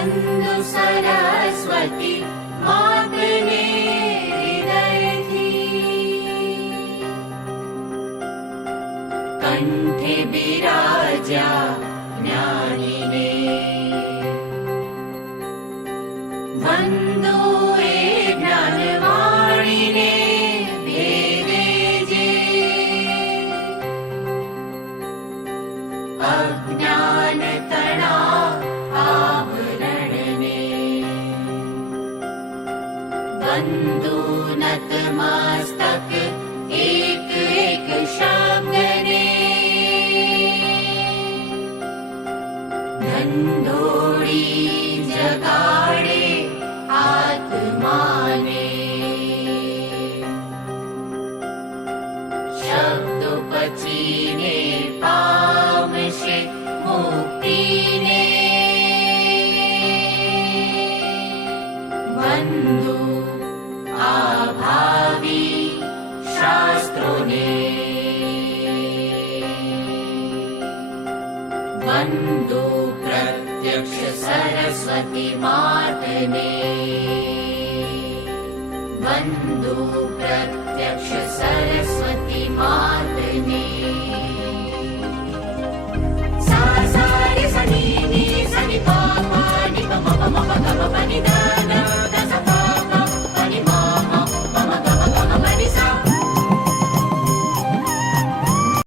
वन्दु सरस्वती मातने हृदयथी कंठे बिराजा ज्ञानिने वन्दो ए ज्ञानवाणिने भेदे जे अज्ञानतणा आवरणने वन्दो नतमस्तक एक एक शब्दने धंधोड़ी जगाड़े आत्माने शब्द पचीने पामशे मुक्तिने वन्दो आभावी शास्त्रोने वन्दो प्रत्यक्ष सरस्वती मातने वन्दो प्रत्यक्ष